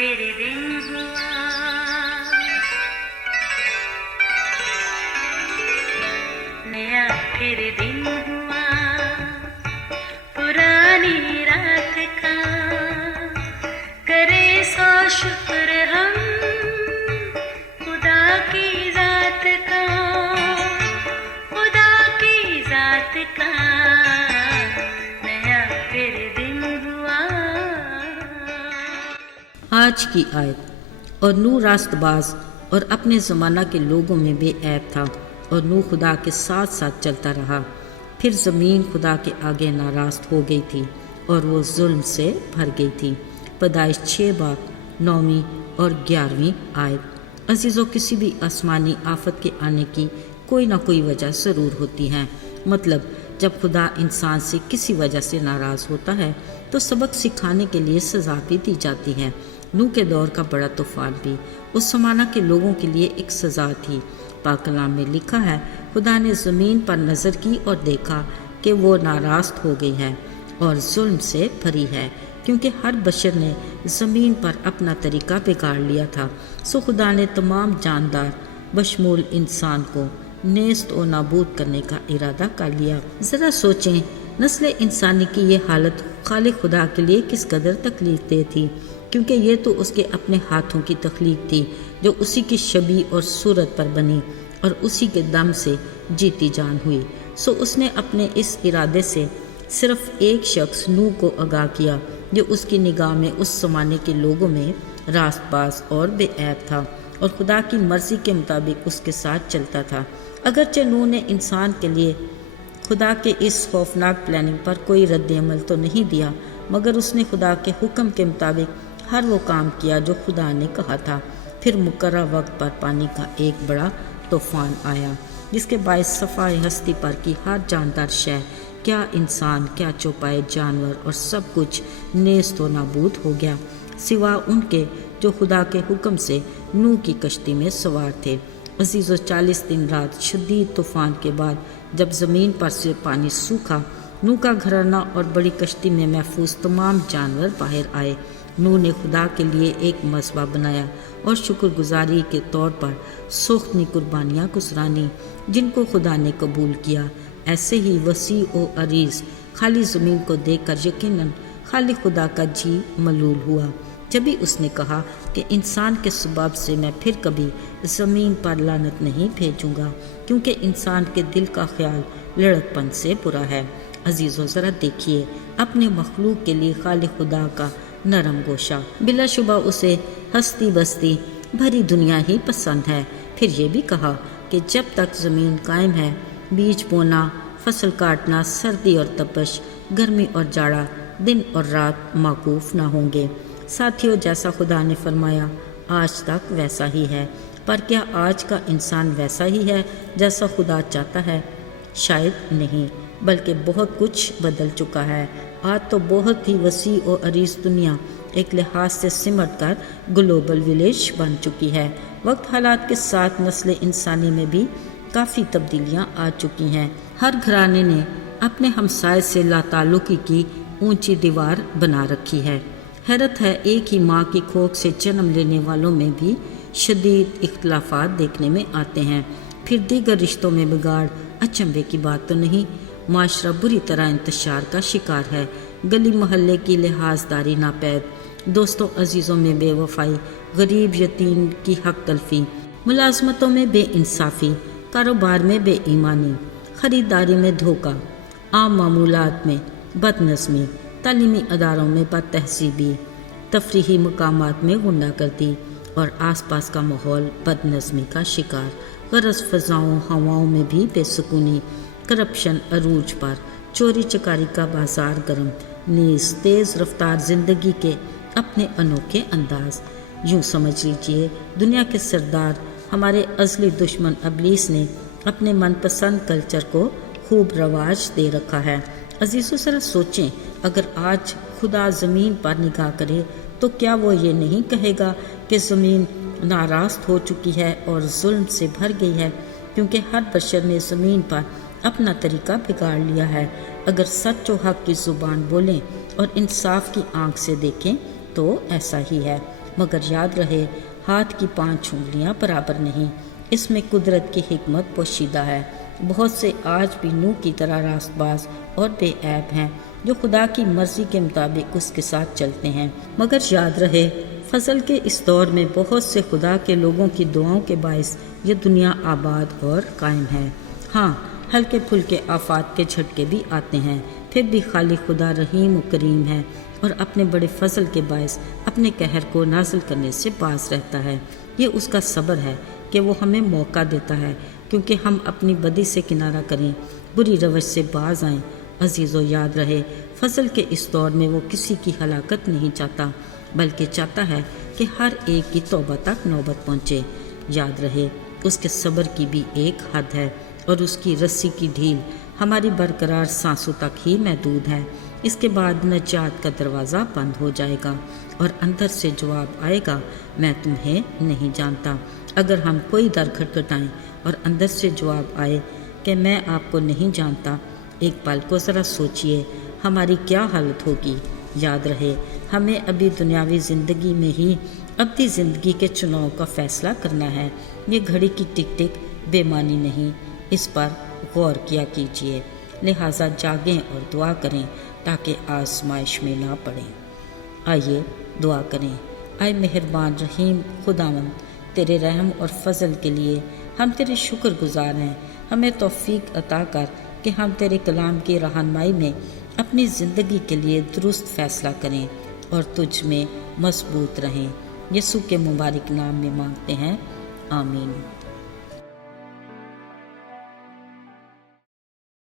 پھر دن ہوا، نیا پھر دن ہوا، پرانی رات کا کرے سو شکر ہم خدا کی ذات کا، خدا کی ذات کا نیا پھر دن ہوا۔ آج کی آیت، اور نوح راست باز اور اپنے زمانہ کے لوگوں میں بے عیب تھا، اور نوح خدا کے ساتھ ساتھ چلتا رہا۔ پھر زمین خدا کے آگے ناراست ہو گئی تھی اور وہ ظلم سے بھر گئی تھی۔ پیدائش 6 باب 9ویں اور 11ویں آیت۔ عزیزوں، کسی بھی آسمانی آفت کے آنے کی کوئی نہ کوئی وجہ ضرور ہوتی ہے۔ مطلب جب خدا انسان سے کسی وجہ سے ناراض ہوتا ہے تو سبق سکھانے کے لیے سزا بھی دی جاتی ہے۔ نوح کے دور کا بڑا طوفان بھی اس زمانہ کے لوگوں کے لیے ایک سزا تھی۔ پاک کلام میں لکھا ہے، خدا نے زمین پر نظر کی اور دیکھا کہ وہ ناراض ہو گئی ہے اور ظلم سے بھری ہے، کیونکہ ہر بشر نے زمین پر اپنا طریقہ بگاڑ لیا تھا۔ سو خدا نے تمام جاندار بشمول انسان کو نیست و نابود کرنے کا ارادہ کر لیا۔ ذرا سوچیں، نسل انسانی کی یہ حالت خالق خدا کے لیے کس قدر تکلیف دہ تھی، کیونکہ یہ تو اس کے اپنے ہاتھوں کی تخلیق تھی جو اسی کی شبیہ اور صورت پر بنی اور اسی کے دم سے جیتی جان ہوئی۔ سو اس نے اپنے اس ارادے سے صرف ایک شخص نوح کو آگاہ کیا جو اس کی نگاہ میں اس زمانے کے لوگوں میں راست باز اور بے عیب تھا اور خدا کی مرضی کے مطابق اس کے ساتھ چلتا تھا۔ اگرچہ نوح نے انسان کے لیے خدا کے اس خوفناک پلاننگ پر کوئی رد عمل تو نہیں دیا، مگر اس نے خدا کے حکم کے مطابق ہر وہ کام کیا جو خدا نے کہا تھا۔ پھر مقررہ وقت پر پانی کا ایک بڑا طوفان آیا جس کے باعث صفائے ہستی پر کی ہر جاندار شے، کیا انسان، کیا چوپائے جانور اور سب کچھ نیست و نابود ہو گیا، سوا ان کے جو خدا کے حکم سے نوح کی کشتی میں سوار تھے۔ عزیزو، 40 دن رات شدید طوفان کے بعد جب زمین پر سے پانی سوکھا، نوح کا گھرانہ اور بڑی کشتی میں محفوظ تمام جانور باہر آئے۔ نوح نے خدا کے لیے ایک مذبح بنایا اور شکر گزاری کے طور پر سوختنی قربانیاں گزرانی جن کو خدا نے قبول کیا۔ ایسے ہی وسیع و عریض خالی زمین کو دیکھ کر یقیناً خالق خدا کا جی ملول ہوا، جبھی اس نے کہا کہ انسان کے سبب سے میں پھر کبھی زمین پر لعنت نہیں بھیجوں گا، کیونکہ انسان کے دل کا خیال لڑک پن سے برا ہے۔ عزیزو، ذرا دیکھیے اپنے مخلوق کے لیے خالق خدا کا نرم گوشہ۔ بلا شبہ اسے ہستی بستی بھری دنیا ہی پسند ہے۔ پھر یہ بھی کہا کہ جب تک زمین قائم ہے، بیج بونا، فصل کاٹنا، سردی اور تپش، گرمی اور جاڑا، دن اور رات موقوف نہ ہوں گے۔ ساتھیوں، جیسا خدا نے فرمایا آج تک ویسا ہی ہے، پر کیا آج کا انسان ویسا ہی ہے جیسا خدا چاہتا ہے؟ شاید نہیں، بلکہ بہت کچھ بدل چکا ہے۔ آج تو بہت ہی وسیع و عریض دنیا ایک لحاظ سے سمٹ کر گلوبل ولیج بن چکی ہے۔ وقت حالات کے ساتھ نسل انسانی میں بھی کافی تبدیلیاں آ چکی ہیں۔ ہر گھرانے نے اپنے ہمسائے سے لا تعلقی کی اونچی دیوار بنا رکھی ہے۔ حیرت ہے، ایک ہی ماں کی کوکھ سے جنم لینے والوں میں بھی شدید اختلافات دیکھنے میں آتے ہیں۔ پھر دیگر رشتوں میں بگاڑ اچنبھے کی بات تو نہیں۔ معاشرہ بری طرح انتشار کا شکار ہے، گلی محلے کی لحاظداری ناپید، دوستوں عزیزوں میں بے وفائی، غریب یتیم کی حق تلفی، ملازمتوں میں بے انصافی، کاروبار میں بے ایمانی، خریداری میں دھوکہ، عام معمولات میں بد نظمی، تعلیمی اداروں میں بد تہذیبی، تفریحی مقامات میں غنڈہ گردی اور آس پاس کا ماحول بد نظمی کا شکار، غرض فضاؤں ہواؤں میں بھی بے سکونی، کرپشن عروج پر، چوری چکاری کا بازار گرم، نیز تیز رفتار زندگی کے اپنے انوکھے انداز۔ یوں سمجھ لیجئے دنیا کے سردار ہمارے ازلی دشمن ابلیس نے اپنے من پسند کلچر کو خوب رواج دے رکھا ہے۔ عزیزو، ذرا سوچیں، اگر آج خدا زمین پر نگاہ کرے تو کیا وہ یہ نہیں کہے گا کہ زمین ناراست ہو چکی ہے اور ظلم سے بھر گئی ہے، کیونکہ ہر بشر نے زمین پر اپنا طریقہ بگاڑ لیا ہے۔ اگر سچ و حق کی زبان بولیں اور انصاف کی آنکھ سے دیکھیں تو ایسا ہی ہے۔ مگر یاد رہے ہاتھ کی 5 انگلیاں برابر نہیں، اس میں قدرت کی حکمت پوشیدہ ہے۔ بہت سے آج بھی نوح کی طرح راست باز اور بے عیب ہیں جو خدا کی مرضی کے مطابق اس کے ساتھ چلتے ہیں، مگر یاد رہے فضل کے اس دور میں بہت سے خدا کے لوگوں کی دعاؤں کے باعث یہ دنیا آباد اور قائم ہے۔ ہاں، ہلکے پھلکے آفات کے جھٹکے بھی آتے ہیں، پھر بھی خالق خدا رحیم و کریم ہے اور اپنے بڑے فضل کے باعث اپنے قہر کو نازل کرنے سے باز رہتا ہے۔ یہ اس کا صبر ہے کہ وہ ہمیں موقع دیتا ہے کیونکہ ہم اپنی بدی سے کنارہ کریں، بری روش سے باز آئیں۔ عزیزو، یاد رہے فضل کے اس دور میں وہ کسی کی ہلاکت نہیں چاہتا، بلکہ چاہتا ہے کہ ہر ایک کی توبہ تک نوبت پہنچے۔ یاد رہے اس کے صبر کی بھی ایک حد ہے اور اس کی رسی کی ڈھیل ہماری برقرار سانسوں تک ہی محدود ہے۔ اس کے بعد نجات کا دروازہ بند ہو جائے گا اور اندر سے جواب آئے گا، میں تمہیں نہیں جانتا۔ اگر ہم کوئی در کھٹکھٹائیں اور اندر سے جواب آئے کہ میں آپ کو نہیں جانتا، ایک پل کو ذرا سوچئے ہماری کیا حالت ہوگی۔ یاد رہے ہمیں ابھی دنیاوی زندگی میں ہی ابدی زندگی کے چناؤ کا فیصلہ کرنا ہے۔ یہ گھڑی کی ٹک ٹک بے معنی نہیں، اس پر غور کیا کیجئے۔ لہٰذا جاگیں اور دعا کریں تاکہ آزمائش میں نہ پڑیں۔ آئیے دعا کریں۔ اے مہربان رحیم خداوند، تیرے رحم اور فضل کے لیے ہم تیرے شکر گزار ہیں۔ ہمیں توفیق عطا کر کہ ہم تیرے کلام کی رہنمائی میں اپنی زندگی کے لیے درست فیصلہ کریں اور تجھ میں مضبوط رہیں۔ یسوع کے مبارک نام میں مانگتے ہیں، آمین۔